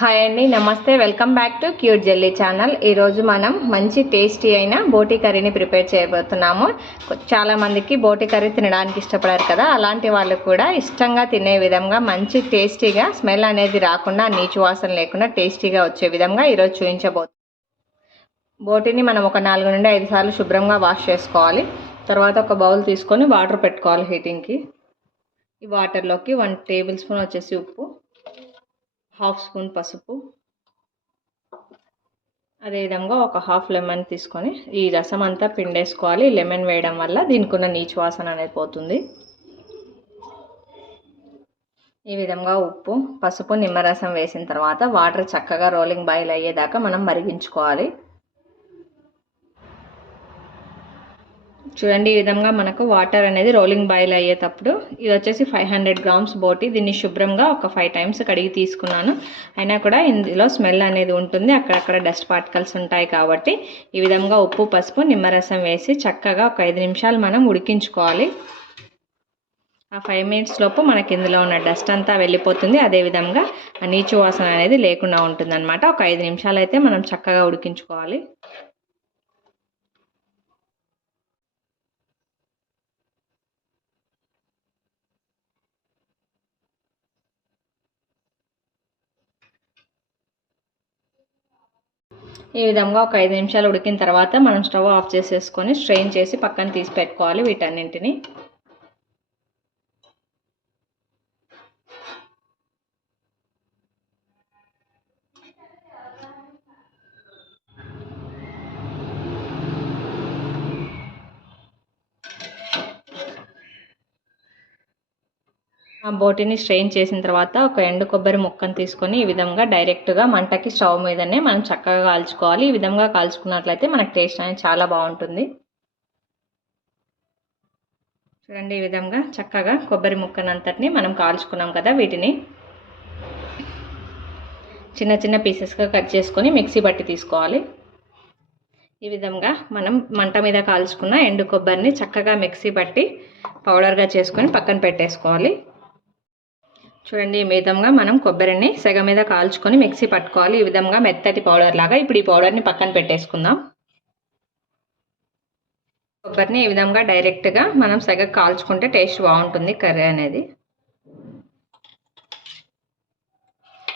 Hi అండి, నమస్తే. Welcome back to cute jelly channel. ఈరోజు మనం మంచి టేస్టీ అయిన బోటీ కర్రీని ప్రిపేర్ చేయబోతున్నాము. చాలామందికి బోటీ కర్రీ తినడానికి ఇష్టపడారు కదా, అలాంటి వాళ్ళు కూడా ఇష్టంగా తినే విధంగా మంచి టేస్టీగా, స్మెల్ అనేది రాకుండా, నీచు వాసన లేకుండా టేస్టీగా వచ్చే విధంగా ఈరోజు చూపించబోతున్నాం. బోటీని మనం ఒక 4 నుండి 5 సార్లు శుభ్రంగా వాష్ చేసుకోవాలి. తర్వాత ఒక బౌల్ తీసుకొని వాటర్ పెట్టుకోవాలి హీటింగ్కి. ఈ వాటర్లోకి 1 టేబుల్ స్పూన్ వచ్చేసి ఉప్పు, 1/2 స్పూన్ పసుపు, అదేవిధంగా ఒక 1/2 లెమన్ తీసుకొని ఈ రసం అంతా పిండేసుకోవాలి. లెమన్ వేయడం వల్ల దీనికి ఉన్న నీచు వాసన అనేది పోతుంది. ఈ విధంగా ఉప్పు, పసుపు, నిమ్మరసం వేసిన తర్వాత వాటర్ చక్కగా రోలింగ్ బాయిల్ అయ్యేదాకా మనం మరిగించుకోవాలి. చూడండి, ఈ విధంగా మనకు వాటర్ అనేది రోలింగ్ బాయిల్ అయ్యేటప్పుడు ఇది వచ్చేసి 500 గ్రామ్స్ బోటీ. దీన్ని శుభ్రంగా ఒక 5 టైమ్స్ కడిగి తీసుకున్నాను. అయినా కూడా ఇందులో స్మెల్ అనేది ఉంటుంది, అక్కడక్కడ డస్ట్ పార్టికల్స్ ఉంటాయి. కాబట్టి ఈ విధంగా ఉప్పు, పసుపు, నిమ్మరసం వేసి చక్కగా ఒక 5 నిమిషాలు మనం ఉడికించుకోవాలి. ఆ 5 మినిట్స్ లోపు మనకి ఇందులో ఉన్న డస్ట్ అంతా వెళ్ళిపోతుంది. అదేవిధంగా ఆ నీచు వాసన అనేది లేకుండా ఉంటుంది అనమాట. ఒక 5 నిమిషాలు అయితే మనం చక్కగా ఉడికించుకోవాలి. ఈ విధంగా ఒక 5 నిమిషాలు ఉడికిన తర్వాత మనం స్టవ్ ఆఫ్ చేసేసుకొని స్ట్రెయిన్ చేసి పక్కన తీసి పెట్టుకోవాలి వీటన్నింటిని. ఆ బోటీని స్ట్రెయిన్ చేసిన తర్వాత ఒక ఎండు కొబ్బరి ముక్కను తీసుకొని ఈ విధంగా డైరెక్ట్గా మంటకి స్టవ్ మీదనే మనం చక్కగా కాల్చుకోవాలి. ఈ విధంగా కాల్చుకున్నట్లయితే మనకు టేస్ట్ అనేది చాలా బాగుంటుంది. చూడండి, ఈ విధంగా చక్కగా కొబ్బరి ముక్కనంతటిని మనం కాల్చుకున్నాం కదా, వీటిని చిన్న చిన్న పీసెస్గా కట్ చేసుకొని మిక్సీ పట్టి తీసుకోవాలి. ఈ విధంగా మనం మంట మీద కాల్చుకున్న ఎండు కొబ్బరిని చక్కగా మిక్సీ పట్టి పౌడర్గా చేసుకొని పక్కన పెట్టేసుకోవాలి. చూడండి, ఈ విధంగా మనం కొబ్బరిని సెగ మీద కాల్చుకొని మిక్సీ పట్టుకోవాలి. ఈ విధంగా మెత్తటి పౌడర్ లాగా. ఇప్పుడు ఈ పౌడర్ని పక్కన పెట్టేసుకుందాం. కొబ్బరిని ఈ విధంగా డైరెక్ట్గా మనం సెగ కాల్చుకుంటే టేస్ట్ బాగుంటుంది కర్రీ అనేది.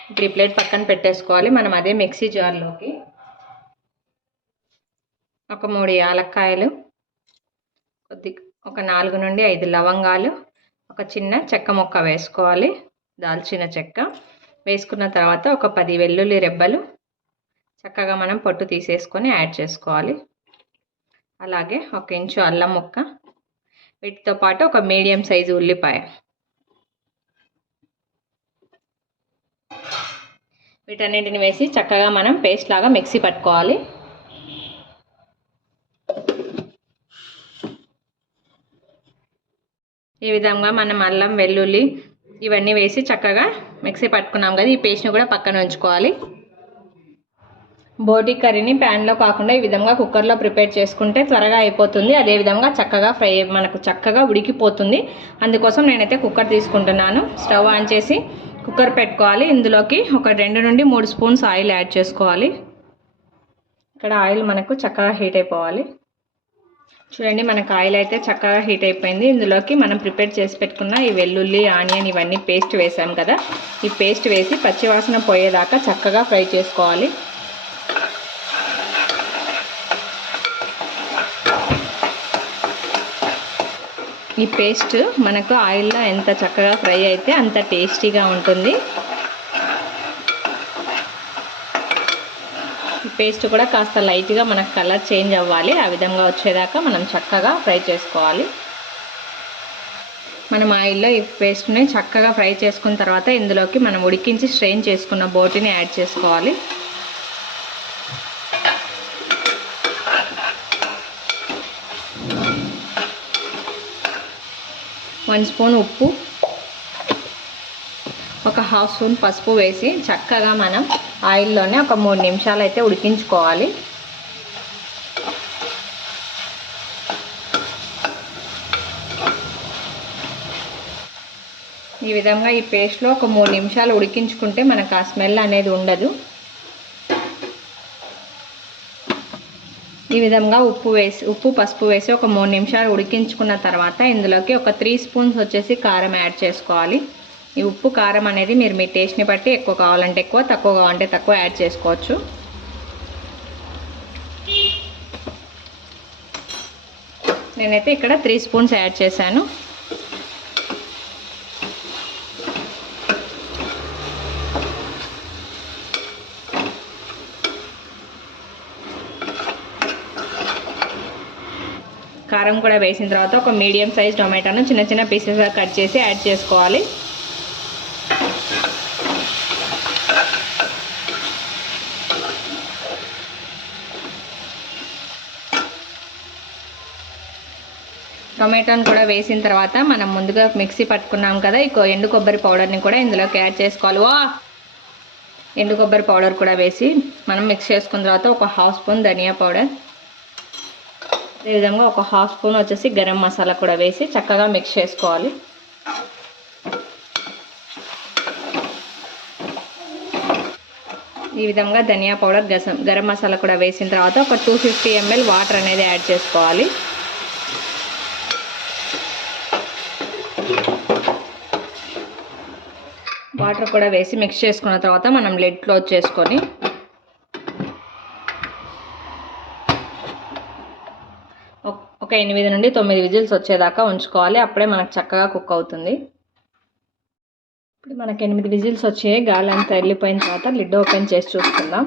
ఇప్పుడు ఈ ప్లేట్ పక్కన పెట్టేసుకోవాలి. మనం అదే మిక్సీ జార్లోకి ఒక 3 యాలక్కాయలు, ఒక 4 నుండి 5 లవంగాలు, ఒక చిన్న చెక్క ముక్క వేసుకోవాలి, దాల్చిన చెక్క వేసుకున్న తర్వాత ఒక 10 వెల్లుల్లి రెబ్బలు చక్కగా మనం పొట్టు తీసేసుకొని యాడ్ చేసుకోవాలి. అలాగే 1 ఇంచు అల్లం ముక్క, వీటితో పాటు ఒక మీడియం సైజు ఉల్లిపాయ. వీటన్నిటిని వేసి చక్కగా మనం పేస్ట్ లాగా మిక్సీ పట్టుకోవాలి. ఈ విధంగా మనం అల్లం, వెల్లుల్లి ఇవన్నీ వేసి చక్కగా మిక్సీ పట్టుకున్నాం కదా, ఈ పేస్ట్ని కూడా పక్కన ఉంచుకోవాలి. బోటీ కర్రీని ప్యాన్లో కాకుండా ఈ విధంగా కుక్కర్లో ప్రిపేర్ చేసుకుంటే త్వరగా అయిపోతుంది. అదేవిధంగా చక్కగా మనకు చక్కగా ఉడికిపోతుంది. అందుకోసం నేనైతే కుక్కర్ తీసుకుంటున్నాను. స్టవ్ ఆన్ చేసి కుక్కర్ పెట్టుకోవాలి. ఇందులోకి ఒక 2 నుండి 3 స్పూన్స్ ఆయిల్ యాడ్ చేసుకోవాలి. ఇక్కడ ఆయిల్ మనకు చక్కగా హీట్ అయిపోవాలి. చూడండి, మనకు ఆయిల్ అయితే చక్కగా హీట్ అయిపోయింది. ఇందులోకి మనం ప్రిపేర్ చేసి పెట్టుకున్న ఈ వెల్లుల్లి, ఆనియన్ ఇవన్నీ పేస్ట్ వేసాం కదా, ఈ పేస్ట్ వేసి పచ్చివాసన పోయేదాకా చక్కగా ఫ్రై చేసుకోవాలి. ఈ పేస్ట్ మనకు ఆయిల్లో ఎంత చక్కగా ఫ్రై అయితే అంత టేస్టీగా ఉంటుంది. పేస్ట్ కూడా కాస్త లైట్గా మనకు కలర్ చేంజ్ అవ్వాలి. ఆ విధంగా వచ్చేదాకా మనం చక్కగా ఫ్రై చేసుకోవాలి. మనం ఆయిల్లో ఈ పేస్ట్ని చక్కగా ఫ్రై చేసుకున్న తర్వాత ఇందులోకి మనం ఉడికించి స్ట్రెయిన్ చేసుకున్న బోటీని యాడ్ చేసుకోవాలి. వన్ స్పూన్ ఉప్పు, ఒక 1/2 స్పూన్ పసుపు వేసి చక్కగా మనం ఆయిల్లోనే ఒక 3 నిమిషాలు అయితే ఉడికించుకోవాలి. ఈ విధంగా ఈ పేస్ట్లో ఒక 3 నిమిషాలు ఉడికించుకుంటే మనకు ఆ స్మెల్ అనేది ఉండదు. ఈ విధంగా ఉప్పు పసుపు వేసి ఒక 3 నిమిషాలు ఉడికించుకున్న తర్వాత ఇందులోకి ఒక 3 స్పూన్స్ వచ్చేసి కారం యాడ్ చేసుకోవాలి. ఈ ఉప్పు కారం అనేది మీరు మీ టేస్ట్ని బట్టి ఎక్కువ కావాలంటే ఎక్కువ, తక్కువ కావాలంటే తక్కువ యాడ్ చేసుకోవచ్చు. నేనైతే ఇక్కడ 3 స్పూన్స్ యాడ్ చేశాను. కారం కూడా వేసిన తర్వాత ఒక మీడియం సైజ్ టొమాటోను చిన్న చిన్న పీసెస్గా కట్ చేసి యాడ్ చేసుకోవాలి. టొమాటోను కూడా వేసిన తర్వాత మనం ముందుగా మిక్సీ పట్టుకున్నాం కదా, ఈ ఎండు కొబ్బరి పౌడర్ని కూడా ఇందులోకి యాడ్ చేసుకోవాలి. ఎండు కొబ్బరి పౌడర్ కూడా వేసి మనం మిక్స్ చేసుకున్న తర్వాత ఒక 1/2 స్పూన్ ధనియా పౌడర్, అదేవిధంగా ఒక 1/2 స్పూన్ వచ్చేసి గరం మసాలా కూడా వేసి చక్కగా మిక్స్ చేసుకోవాలి. ఈ విధంగా ధనియా పౌడర్ గరం మసాలా కూడా వేసిన తర్వాత ఒక 250 ml వాటర్ అనేది యాడ్ చేసుకోవాలి. వాటర్ కూడా వేసి మిక్స్ చేసుకున్న తర్వాత మనం లిడ్ క్లోజ్ చేసుకొని ఒక 8 నుండి 9 విజిల్స్ వచ్చేదాకా ఉంచుకోవాలి. అప్పుడే మనకు చక్కగా కుక్ అవుతుంది. ఇప్పుడు మనకు 8 విజిల్స్ వచ్చాయి. గాలి అంతా వెళ్ళిపోయిన తర్వాత లిడ్ ఓపెన్ చేసి చూసుకుందాం.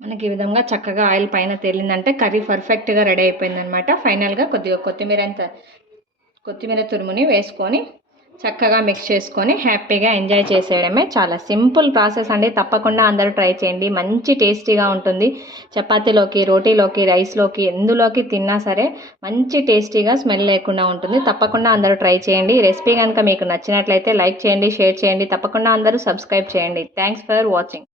మనకి ఈ విధంగా చక్కగా ఆయిల్ పైన తేలిందంటే కర్రీ పర్ఫెక్ట్గా రెడీ అయిపోయిందనమాట. ఫైనల్గా కొద్దిగా కొత్తిమీర తురుముని వేసుకొని చక్కగా మిక్స్ చేసుకొని హ్యాపీగా ఎంజాయ్ చేసేయడమే. చాలా సింపుల్ ప్రాసెస్ అండి. తప్పకుండా అందరూ ట్రై చేయండి. మంచి టేస్టీగా ఉంటుంది. చపాతీలోకి, రోటీలోకి, రైస్లోకి ఎందులోకి తిన్నా సరే మంచి టేస్టీగా స్మెల్ లేకుండా ఉంటుంది. తప్పకుండా అందరూ ట్రై చేయండి. ఈ రెసిపీ కనుక మీకు నచ్చినట్లయితే లైక్ చేయండి, షేర్ చేయండి. తప్పకుండా అందరూ సబ్స్క్రైబ్ చేయండి. Thanks for watching.